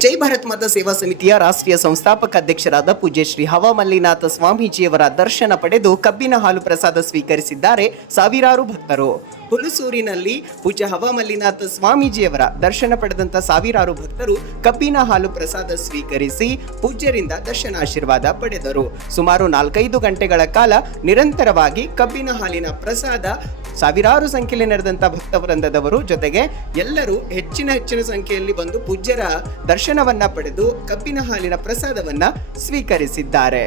ಜೈ ಭಾರತ್ ಮಾತಾ ಸೇವಾ ಸಮಿತಿಯ ರಾಷ್ಟ್ರೀಯ ಸಂಸ್ಥಾಪಕ ಅಧ್ಯಕ್ಷರಾದ ಪೂಜ್ಯ ಶ್ರೀ ಹವಮಲ್ಲಿನಾಥ ಸ್ವಾಮೀಜಿಯವರ ದರ್ಶನ ಪಡೆದು ಕಬ್ಬಿನ ಹಾಲು ಪ್ರಸಾದ ಸ್ವೀಕರಿಸಿದ್ದಾರೆ ಸಾವಿರಾರು ಭಕ್ತರು. ಹುಲಸೂರಿನಲ್ಲಿ ಪೂಜ್ಯ ಹವಮಲ್ಲಿನಾಥ ಸ್ವಾಮೀಜಿಯವರ ದರ್ಶನ ಪಡೆದಂತ ಸಾವಿರಾರು ಭಕ್ತರು ಕಬ್ಬಿನ ಹಾಲು ಪ್ರಸಾದ ಸ್ವೀಕರಿಸಿ ಪೂಜ್ಯರಿಂದ ದರ್ಶನಾಶೀರ್ವಾದ ಪಡೆದರು. ಸುಮಾರು 4-5 ಗಂಟೆಗಳ ಕಾಲ ನಿರಂತರವಾಗಿ ಕಬ್ಬಿನ ಹಾಲಿನ ಪ್ರಸಾದ ಸಾವಿರಾರು ಸಂಖ್ಯೆಯಲ್ಲಿ ನಡೆದಂತ ಭಕ್ತವೃಂದದವರು ಜೊತೆಗೆ ಎಲ್ಲರೂ ಹೆಚ್ಚಿನ ಸಂಖ್ಯೆಯಲ್ಲಿ ಬಂದು ಪೂಜ್ಯರ ದರ್ಶನವನ್ನ ಪಡೆದು ಕಬ್ಬಿನ ಹಾಲಿನ ಪ್ರಸಾದವನ್ನ ಸ್ವೀಕರಿಸಿದ್ದಾರೆ.